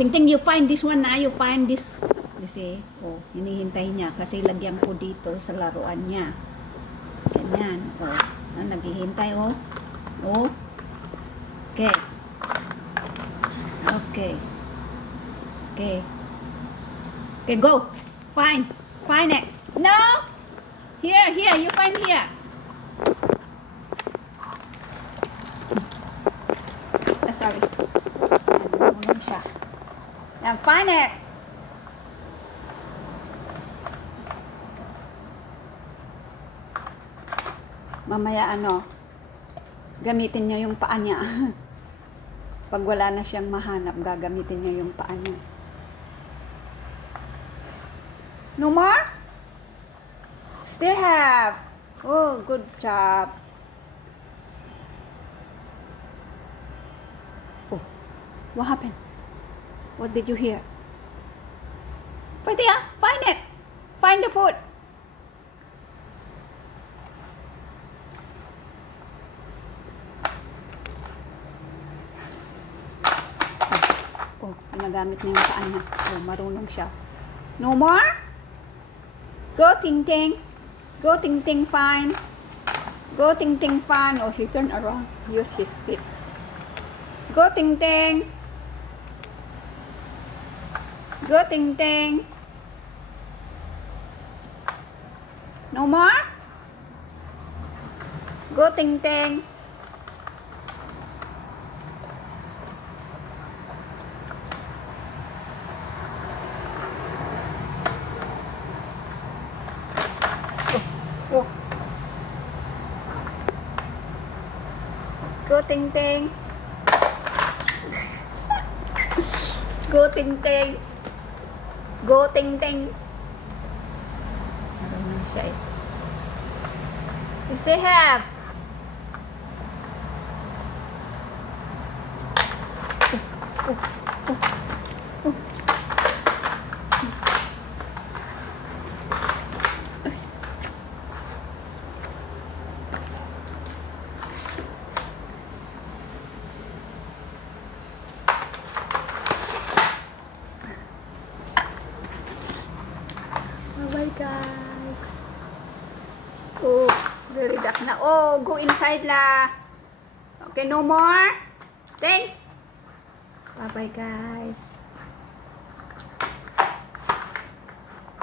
Ting, you find this one na. You find this. Kasi, oh, hinihintay niya. Kasi lagyan ko dito sa laruan niya. Ganyan. Oh, naghihintay, oh. Oh. Okay. Okay. Okay. Okay, go. Find. Find it. No! Here, you find here. Sorry. Nagulong siya. Now, find it. Mamaya gamitin niya yung paa niya. Pag wala na siyang mahanap, gagamitin niya yung paa niya. No more? Still have. Oh, good job. Oh, what happened? What did you hear? Find it. Find it. Find the food. Oh, ginagamit niya yung paa niya. Oh, marunong siya. No more? Go, Ting Ting. Go, Ting Ting, fine. Go, Ting Ting, fine. Oh, she turned around. Use his feet. Go, Ting Ting. Go, Ting Ting. No more? Go, Ting Ting. Oh. Go, Ting Ting. Go, Ting Ting. Go, Ting Ting. Marunong siya eh. Stay have. Bye guys. Oh, very dark na. Oh, go inside la. Okay, no more. Thank. Bye bye guys.